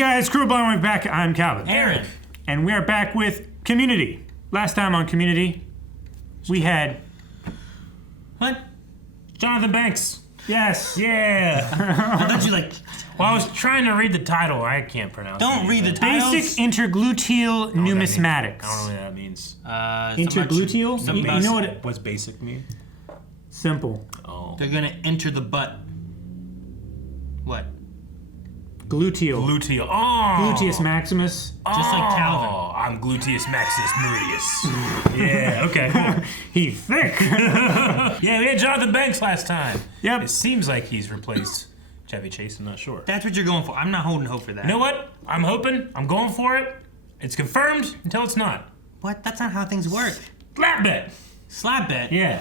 guys, Crew Blind back. I'm Calvin. Aaron. And we are back with Community. Last time on Community, we had... What? Jonathan Banks. Yes, yeah. I thought you like... Well, I was trying to read the title. I can't pronounce it. Don't read the titles. Basic Intergluteal Numismatics. I don't know what that means. Intergluteal? You know what What's basic mean? Simple. Oh. They're gonna enter the butt. What? Gluteal. Gluteal. Oh. Gluteus maximus. Just like Calvin. Oh, I'm gluteus maximus meridius. Yeah, okay, cool. He's thick. Yeah, we had Jonathan Banks last time. Yep. It seems like he's replaced Chevy Chase. I'm not sure. That's what you're going for. I'm not holding hope for that. You know what? I'm hoping. I'm going for it. It's confirmed until it's not. What? That's not how things work. Slap bet. Slap bet. Yeah.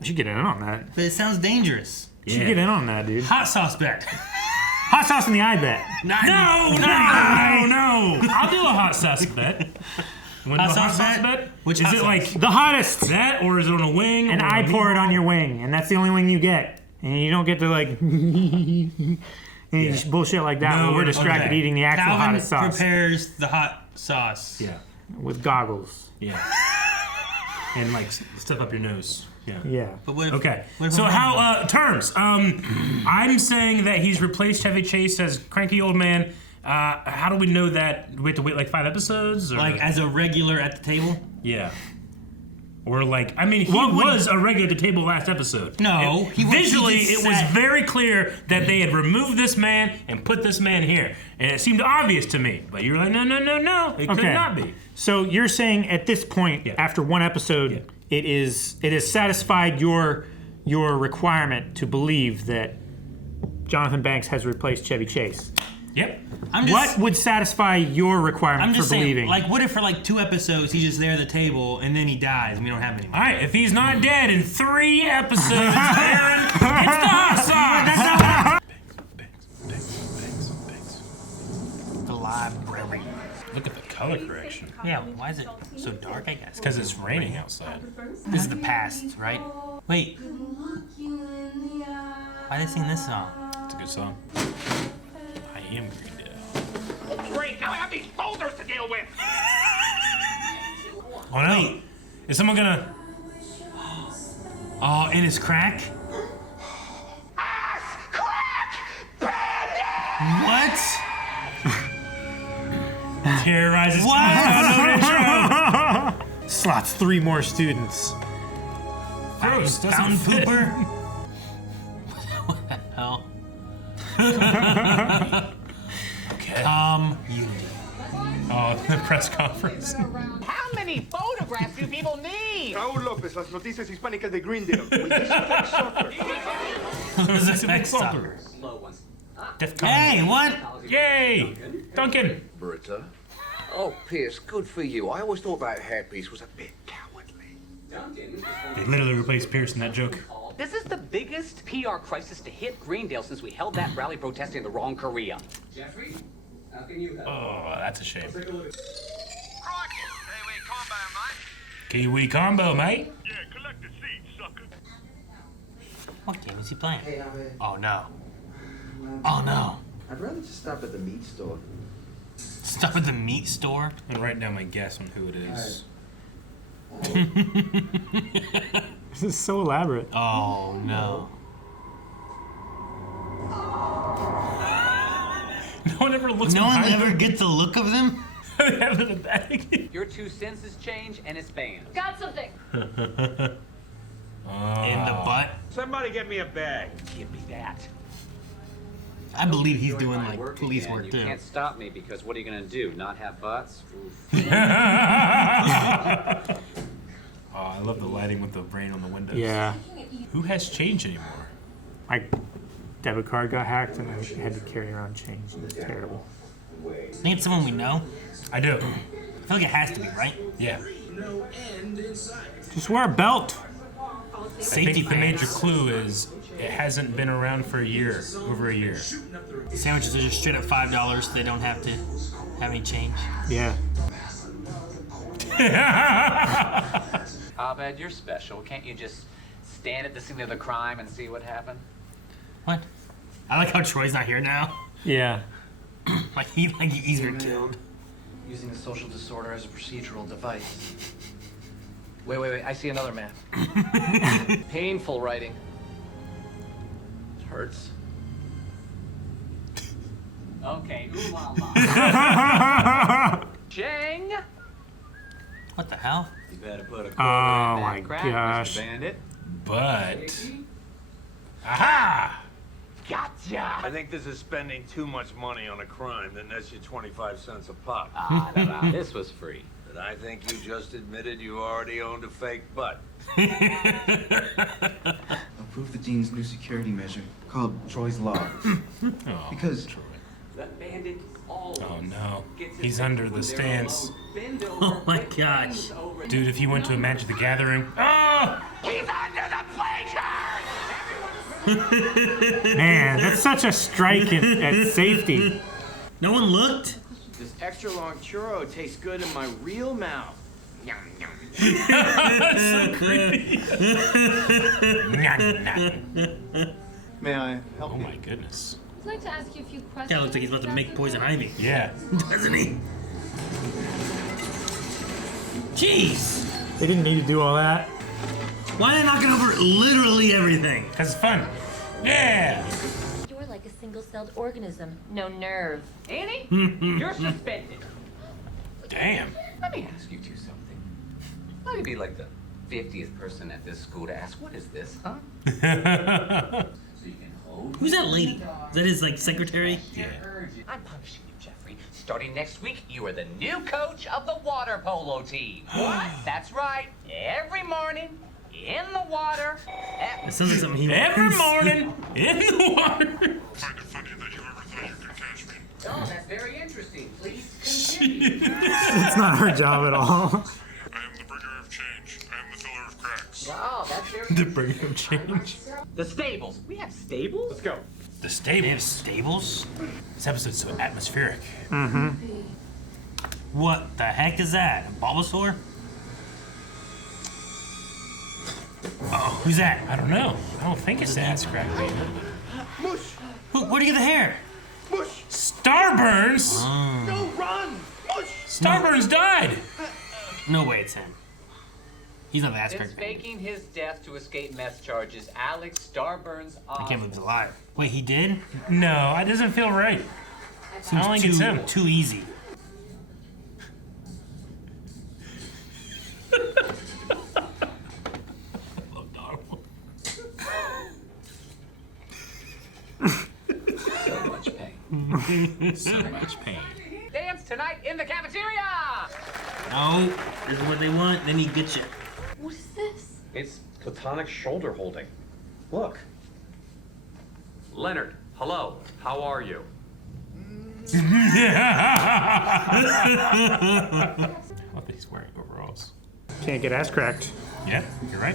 You should get in on that. But it sounds dangerous. You should get in on that, dude. Hot sauce bet. Hot sauce in the eye bet. No. I'll do a hot sauce bet. You want to do a hot sauce bet? Which is hot it sauce? like The hottest. that, or is it on a wing? And or I a pour it meatball? on your wing, and that's the only wing you get. And you don't get to like and just bullshit like that No, when we're distracted okay. eating the actual Calvin hottest sauce prepares the hot sauce. Yeah. with goggles. Yeah. And like stuff up your nose. Yeah. Yeah. But what if, Okay. what if So I'm how terms? I'm saying that he's replaced Chevy Chase as cranky old man. How do we know that? Do we have to wait like 5 episodes? Or? like as a regular at the table? Yeah. Or like, I mean, he What would- was a regular at the table last episode. No, he was- visually, he just it was sat- very clear that they had removed this man and put this man here, and it seemed obvious to me. But you were like, no, it could Okay. not be. So you're saying at this point, Yeah. after one episode, Yeah. it has satisfied your requirement to believe that Jonathan Banks has replaced Chevy Chase. Yep. I'm just, What would satisfy your requirement I'm just for saying, believing? like, what if for like 2 episodes he's just there at the table and then he dies and we don't have him anymore? All right. If he's not dead in 3 episodes, Aaron, it's the hot sauce. The library. Look at the color correction. Yeah, why is it so dark, I guess? Because it's raining outside. This is the past, right? Wait. Why are they sing this song? It's a good song. I am Greendale. Great, now I have these folders to deal with! Oh no! Is someone gonna? Oh, and it's crack? Ass crack! Bandit! What? Terrorizes. What? Slots 3 more students. Gross. Doesn't Fountain fit. pooper? What the hell? Okay. Unity. Oh, the press conference. How many photographs do people need? Raúl López, las noticias hispánicas de Greendale. With this fake soccer. This is next soccer. Defcon. Hey, what? Yay! Duncan. Marietta? Oh, Pierce, good for you. I always thought that hairpiece was a bit cowardly. They literally replaced Pierce in that joke. This is the biggest PR crisis to hit Greendale since we held that rally protesting the wrong Korea. Jeffrey, how can you help? Oh, that's a shame. Take a look at Kiwi combo, mate. Yeah, collect the seats, sucker. What game is he playing? Oh no. Oh no. I'd rather just stop at the meat store. Stop at the meat store? I'm gonna write down my guess on who it is. This is so elaborate. Oh no. No one ever looks No one behind ever gets a look of them? They have it in the bag. Your 2 senses change and it's banned. Got something. In the butt? Somebody get me a bag. Give me that. I believe he's doing My like police again. work You too. can't stop me because what are you gonna do? Not have butts? Oof. Oh, I love the lighting with the rain on the windows. Yeah. Who has change anymore? My debit card got hacked and I had to carry around change. It was terrible. I think it's someone we know. I do. I feel like it has to be, right? Yeah. Just wear a belt. I Safety think the major pants. clue is it hasn't been around for a year, over a year. Sandwiches are just straight up $5. So they don't have to have any change. Yeah. Abed, you're special. Can't you just stand at the scene of the crime and see what happened? What? I like how Troy's not here now. Yeah. Like he's been killed. Using a social disorder as a procedural device. Wait. I see another map. Painful writing. It hurts. Okay, ooh la la. Chang! What the hell? You better put a Oh quarter in my that crack, gosh. Mr. Bandit. But aha! Gotcha! I think this is spending too much money on a crime that nets you 25 cents a pop. No, this was free. But I think you just admitted you already owned a fake butt. Approve the Dean's new security measure called Troy's Law. Oh, Because Troy. That bandit always Oh no, gets his he's victims under when the they're stance. alone. Bend over, Oh my quick, gosh. bend over. Dude, if he went to a Magic the Gathering, oh! He's under the bleachers! Man, that's such a strike at safety. No one looked? this extra long churro tastes good in my real mouth. Yum, yum. So creepy. May I help Oh you? my goodness. I'd like to ask you a few questions. Guy looks like he's about to make poison ivy. Yeah. Doesn't he? Jeez! They didn't need to do all that. Why are they knocking over literally everything? Because it's fun. Yeah. You're like a single-celled organism, no nerve. Annie, you're suspended. Damn. Let me ask you two something. Why would be like the 50th person at this school to ask, what is this, huh? So you can hold. Who's that lady? Is that his secretary? Yeah. I'm punishing you, Jeffrey. Starting next week, you are the new coach of the water polo team. What? That's right. Every morning, in the water. It sounds like something he Every wants. morning in the water. Find it funny that you ever thought you could catch me. Oh, that's very interesting. Please continue. It's not her job at all. I am the bringer of change. I am the filler of cracks. Oh, that's very The bringer of change. The stables. We have stables? Let's go. The They stables. have stables? This episode's so atmospheric. What the heck is that? A Bulbasaur? Oh, who's that? I don't know. I don't think it's that scrappy. Mush! Where'd you get the hair? Mush! Starburns? No, run! Mush! Starburns died. No way it's him. He's not the ass Since crack. faking his death to escape meth charges, Alex Starburns I can't believe he's alive. Wait, he did? No, that doesn't feel right. I don't think it's him. Too easy. Love Donald. So much pain. So much pain. Dance tonight in the cafeteria! No, this is what they want. Then he gets you. What is this? It's platonic shoulder holding. Look. Leonard, hello. How are you? I love that he's wearing overalls. Can't get ass cracked. Yeah, you're right.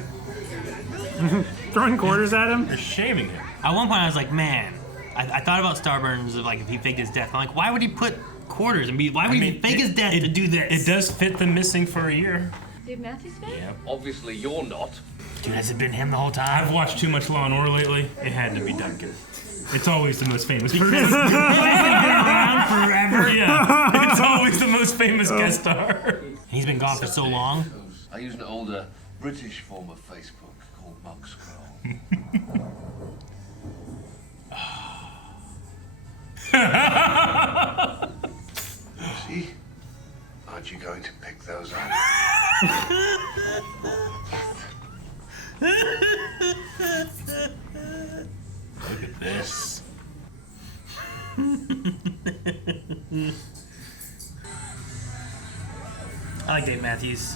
Throwing quarters at him? They're shaming him. At one point, I was like, man, I thought about Starburns of if he faked his death. I'm like, why would he put quarters and why would he fake his death to do this? It does fit the missing for a year. Dave Matthews Band? Yep. Obviously, you're not. Dude, has it been him the whole time? I've watched too much Law and Order lately. It had to be Duncan. It's always the most famous person. around forever. Yeah, it's always the most famous guest star. He's been gone for so long. I use an older British form of Facebook called Monk Scroll. See? Aren't you going to pick those up? Look at this. I like Dave Matthews.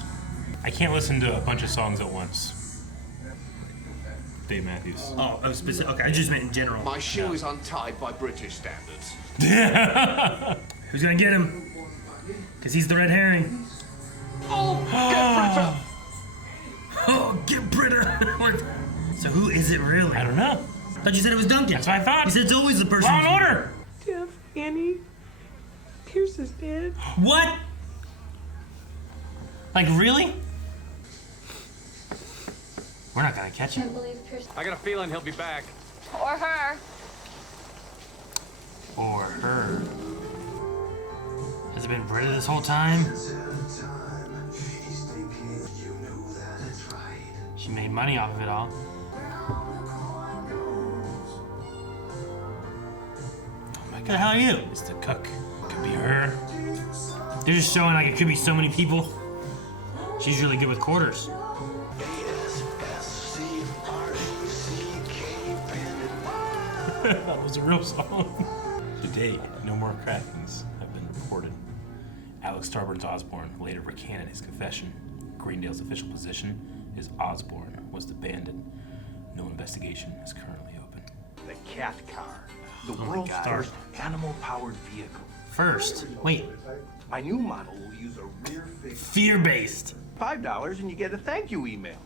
I can't listen to a bunch of songs at once. Dave Matthews. Oh, I was specific. Okay, I just meant in general. My shoe is untied by British standards. Who's gonna get him? Because he's the red herring. Oh, get Oh, get Britta. So who is it really? I don't know. I thought you said it was Duncan. That's what I thought. You said it's always the person. Law and Order. Jeff, Annie, Pierce is dead. What? Like, really? We're not gonna catch I him. can't believe Pierce I got a feeling he'll be back. or her. Or her. it been Britta this whole time? She made money off of it all. What the hell are you? It's the cook. Could be her. They're just showing like it could be so many people. She's really good with quarters. That was a real song. To date, no more crackings have been reported. Alex Starburns Osborne later recanted his confession. Greendale's official position is Osborne was the bandit. No investigation is currently open. The cat car. The my world's God. first animal-powered vehicle. First, wait, My new model will use a rear fixed fear-based. $5 and you get a thank you email.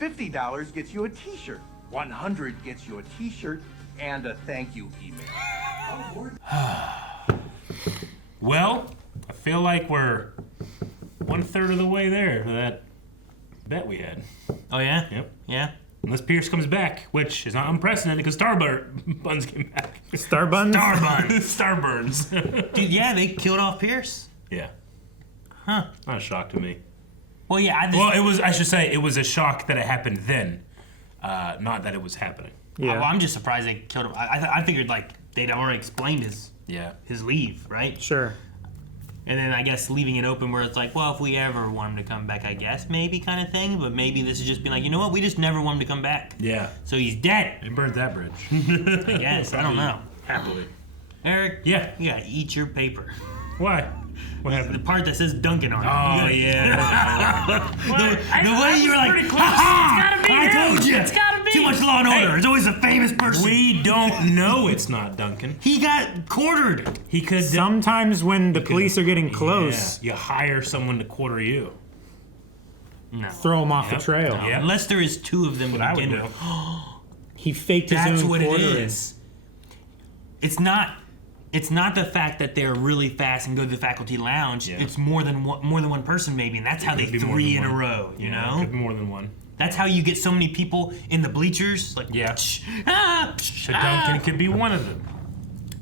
$50 gets you a t-shirt. $100 gets you a t-shirt and a thank you email. Well, I feel like we're 1/3 of the way there for that bet we had. Oh yeah? Yep. Yeah? Unless Pierce comes back, which is not unprecedented because Starburns came back. Starbuns? Starburns. Dude, yeah, they killed off Pierce. Yeah. Huh. Not a shock to me. Well, yeah, Well, it was. I should say it was a shock that it happened then, not that it was happening. Yeah. Well, I'm just surprised they killed him. I figured like they'd already explained his leave, right? Sure. And then I guess leaving it open where it's like, well, if we ever want him to come back, I guess maybe kind of thing. But maybe this is just being like, you know what? We just never want him to come back. Yeah. So he's dead. They burned that bridge. I guess. I don't know. Happily. Eric. Yeah. You gotta eat your paper. Why? What The happened? part that says Duncan on it. Oh yeah. The way you were like, ha ha! I told you. It's gotta be. Too much Law and Order. It's always a famous person. We don't know it's not Duncan. He got quartered. He could. Sometimes when the police are getting close, You hire someone to quarter you. No. throw him off the trail. Yeah. Unless there is two of them to What I would begin do. with. He faked his That's own what it quartering. is. It's not the fact that they're really fast and go to the faculty lounge. Yeah. It's more than one person maybe, and that's how they Could be more three than in a one. row. You Yeah, know, could be more than one. that's how you get so many people in the bleachers. Like So Duncan could be one of them.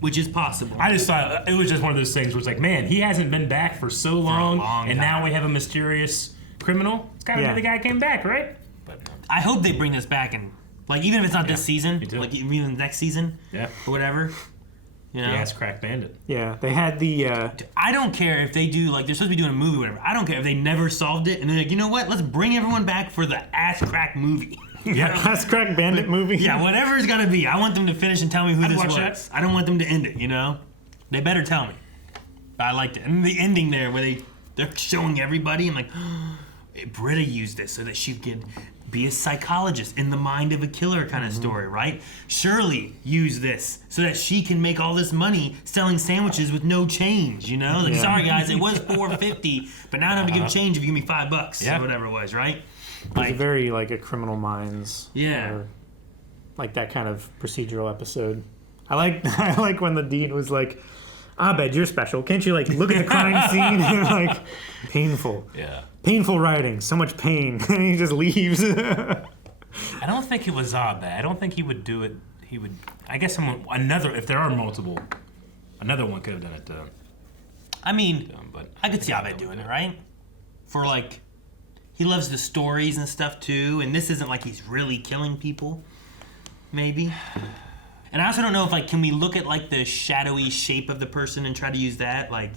which is possible. I just thought it was just one of those things where it's like, man, he hasn't been back for so long, long and time. now we have a mysterious criminal. It's gotta Yeah. be the guy who came back, right? But no. I hope they bring this back and like even if it's not this season, me too. like even next season, Yeah. or whatever. You know, The ass crack bandit. Yeah, they had the. I don't care if they do like they're supposed to be doing a movie or whatever. I don't care if they never solved it and they're like, you know what? Let's bring everyone back for the ass crack movie. Yeah. Ass crack bandit movie. Yeah, whatever it's gotta be. I want them to finish and tell me who I'd this watch was. that. I don't want them to end it. You know, they better tell me. But I liked it, and the ending there where they're showing everybody and like, Britta used this so that she could be a psychologist in the mind of a killer kind of story, right? Shirley used this so that she can make all this money selling sandwiches with no change, you know? Like, sorry guys, it was $4.50, but now I don't have to give change if you give me $5 Yeah. or whatever it was, right? It was very like a Criminal Minds. Yeah. Or, like that kind of procedural episode. I like when the dean was like, Abed, you're special. Can't you like look at the crime scene? Like, painful. Yeah. Painful writing. So much pain. And he just leaves. I don't think it was Abed. I don't think he would do it. He would. I guess if there are multiple, another one could have done it. I mean, But I could see Abed doing it, right? For like, he loves the stories and stuff too, and this isn't like he's really killing people, maybe. And I also don't know if like, can we look at like the shadowy shape of the person and try to use that? Like,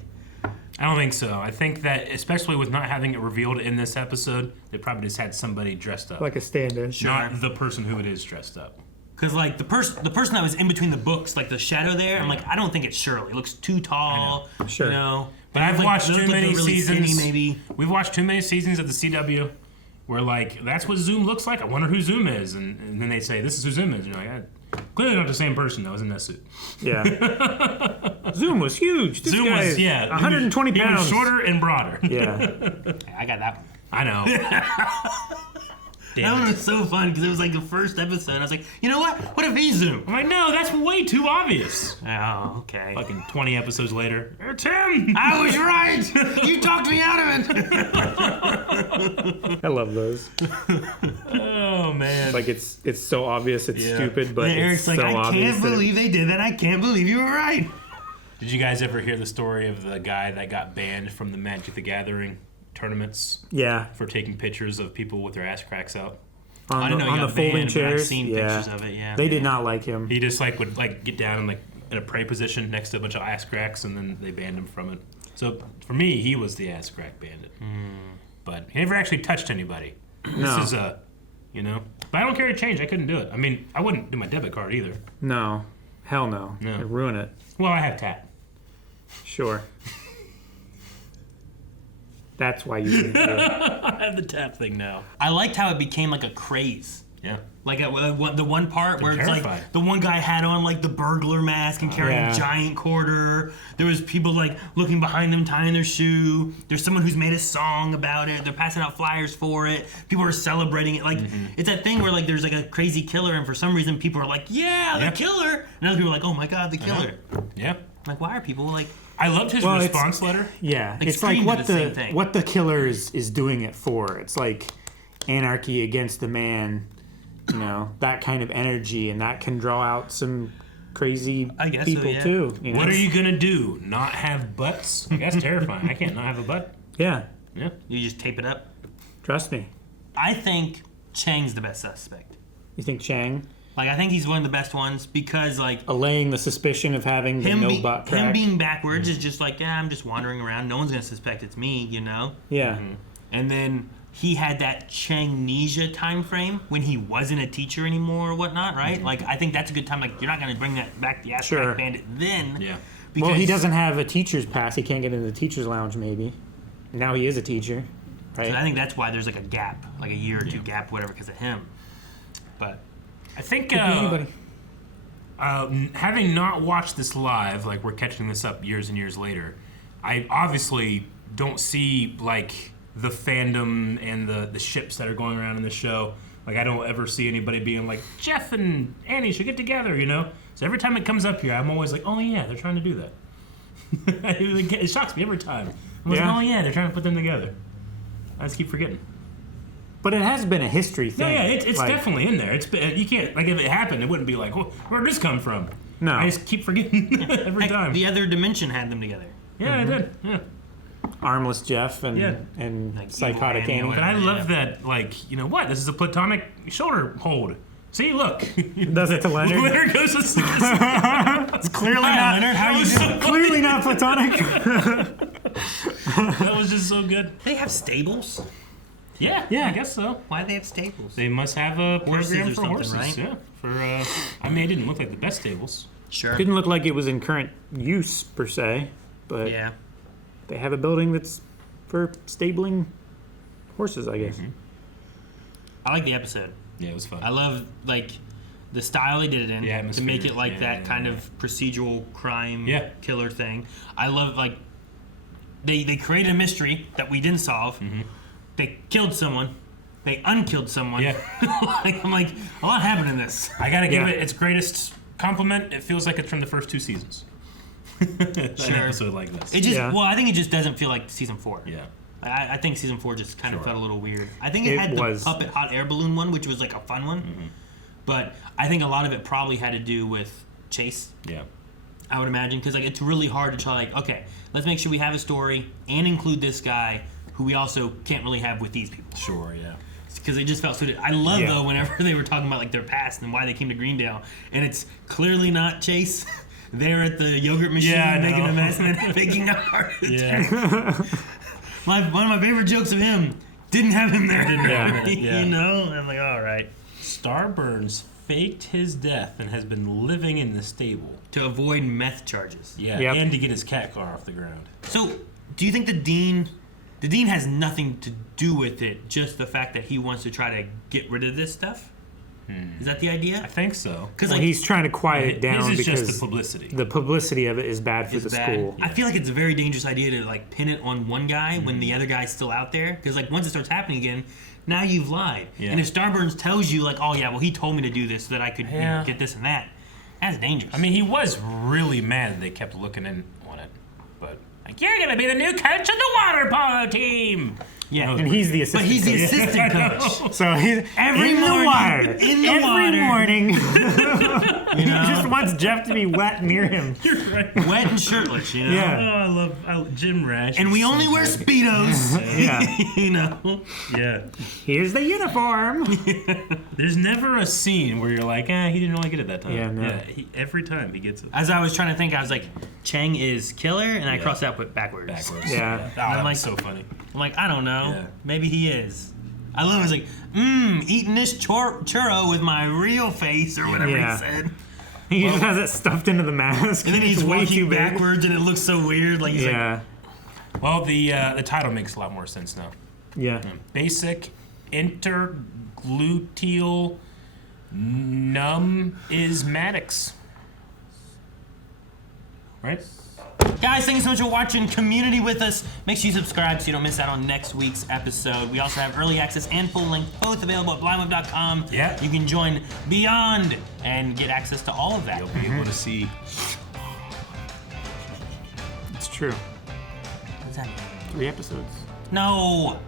I don't think so. I think that, especially with not having it revealed in this episode, they probably just had somebody dressed up. like a stand-in. Not the person who it is dressed up. cause like the person that was in between the books, like the shadow there, I'm like, I don't think it's Shirley. It looks too tall. Sure. You know. But It I've looked watched it too looked like many they're really seasons. skinny, maybe. We've watched too many seasons of the CW where, like, that's what Zoom looks like. I wonder who Zoom is. And then they say, this is who Zoom is. And you're like, clearly not the same person that was in that suit. Yeah. Zoom was huge. This Zoom guy was, is yeah. 120 he pounds. was shorter and broader. Yeah. I got that one. I know. That one was so fun because it was like the first episode. And I was like, you know what? What if he's Zoom? I'm like, no, that's way too obvious. Oh, okay. Fucking 20 episodes later, it's him! I was right. You talked me out of it. I love those. Oh, man. Like it's so obvious it's Yeah. stupid, but And Eric's it's like, so I obvious. can't that believe they did that. I can't believe you were right. Did you guys ever hear the story of the guy that got banned from the Magic the Gathering tournaments? Yeah. For taking pictures of people with their ass cracks out. I didn't know he on got the folding banned, but I've chairs. seen pictures of it, yeah. They did not like him. He just would get down and in a prey position next to a bunch of ass cracks, and then they banned him from it. So for me, he was the ass crack bandit. But he never actually touched anybody. No. This is But I don't carry change. I couldn't do it. I mean, I wouldn't do my debit card either. No. Hell no. No. It'd ruin it. Well, I have tap. Sure. That's why you didn't do it. I have the tap thing now. I liked how it became like a craze. Yeah. Like the one part where it's terrified. like the one guy had on like the burglar mask and carrying a giant quarter. There was people like looking behind them tying their shoe. There's someone who's made a song about it. They're passing out flyers for it. People are celebrating it. Like it's that thing where like there's like a crazy killer and for some reason people are like, yeah, the killer. And other people are like, oh my god, the killer. Yeah. Like why are people like? I loved his response letter. Yeah, Like, it's like screamed what the same thing. what the killer is doing it for. It's like anarchy against the man, that kind of energy, and that can draw out some crazy people too. What are you gonna do? Not have butts? Like, that's terrifying. I can't not have a butt. Yeah. Yeah. You just tape it up. Trust me. I think Chang's the best suspect. You think Chang? Like I think he's one of the best ones because like allaying the suspicion of having the butt crack. Him being backwards is just like, I'm just wandering around. No one's gonna suspect it's me, Yeah. And then he had that Changnesia time frame when he wasn't a teacher anymore or whatnot, right? Like I think that's a good time. Like you're not gonna bring that back the ass crack bandit then. Yeah. Well, he doesn't have a teacher's pass. He can't get into the teacher's lounge. Maybe. Now he is a teacher, right? So I think that's why there's like a gap, like a year or two gap, whatever, because of him. But I think anybody. Having not watched this live, like we're catching this up years and years later, I obviously don't see like the fandom and the ships that are going around in the show. Like I don't ever see anybody being like, Jeff and Annie should get together, So every time it comes up here, I'm always like, oh yeah, they're trying to do that. It shocks me every time. I'm like, oh yeah, they're trying to put them together. I just keep forgetting. But it has been a history thing. No, yeah, it's definitely in there. It's you can't if it happened, it wouldn't be like, where'd this come from? No, I just keep forgetting every time. The other dimension had them together. Yeah, I did. Yeah. Armless Jeff and like psychotic Annie. But I love that. Like, you know what? This is a platonic shoulder hold. See, look. Does it to Leonard? Leonard goes to sleep. It's clearly not. Leonard, how you doing? Clearly not platonic. That was just so good. They have stables. Yeah, I guess so. Why do they have stables? They must have a program or for something, horses, right? yeah. I mean, it didn't look like the best stables. Sure. Didn't look like it was in current use per se, but they have a building that's for stabling horses, I guess. I like the episode. Yeah, it was fun. I love like the style they did it in to make atmosphere. it like that kind of procedural crime killer thing. I love like they created a mystery that we didn't solve. They killed someone. They unkilled someone. Yeah. I'm like, a lot happened in this. I gotta give it its greatest compliment. It feels like it's from the first 2 seasons. An episode like this. It just well, I think it just doesn't feel like season 4. Yeah. I think season 4 just kind of felt a little weird. I think it had the puppet hot air balloon one, which was like a fun one. But I think a lot of it probably had to do with Chase. Yeah. I would imagine, because like it's really hard to try. Like, okay, let's make sure we have a story and include this guy who we also can't really have with these people. Sure, yeah. Because they just felt suited. I love though whenever they were talking about like their past and why they came to Greendale, and it's clearly not Chase. They're at the yogurt machine making a mess and then making a heart attack. One of my favorite jokes of him didn't have him there. You know, I'm like, all right. Starburns faked his death and has been living in the stable to avoid meth charges. Yeah, and to get his cat car off the ground. So, do you think the dean has nothing to do with it? Just the fact that he wants to try to get rid of this stuff? Is that the idea? I think so. Because he's trying to quiet it down his is because just the publicity. The publicity of it is bad for the school. I feel like it's a very dangerous idea to like pin it on one guy when the other guy's still out there. Because like once it starts happening again, now you've lied. Yeah. And if Starburns tells you like, oh yeah, well he told me to do this so that I could get this and that, that's dangerous. I mean, he was really mad that they kept looking in on it. But like, you're gonna be the new coach of the water polo team. Yeah. And he's the assistant But he's the coach. assistant coach. So he's Every in morning, the water. in the Every water. morning. You know? He just wants Jeff to be wet near him. You're right. Wet and shirtless, you know? Yeah. Oh, I love Jim Rash. And is we so only wear good. Speedos. Yeah. You know? Yeah. Here's the uniform. There's never a scene where you're like, he didn't really get it that time. Yeah, no. Every time he gets it. As I was trying to think, I was like, Chang is killer, and I crossed out with backwards. Yeah. Oh, that I'm like, was so funny. I'm like, I don't know. Yeah. Maybe he is. I literally was like, eating this churro with my real face, or whatever Yeah. he said. He just has it stuffed into the mask. And then he's It's way walking too big. backwards, and it looks so weird. Like, he's Yeah. Well, the title makes a lot more sense now. Yeah. Basic Intergluteal Numismatics. Right? Guys, thank you so much for watching Community with us. Make sure you subscribe so you don't miss out on next week's episode. We also have early access and full length, both available at blindweb.com. Yeah. You can join Beyond and get access to all of that. You'll be able to see. It's true. What's that? 3 episodes. No!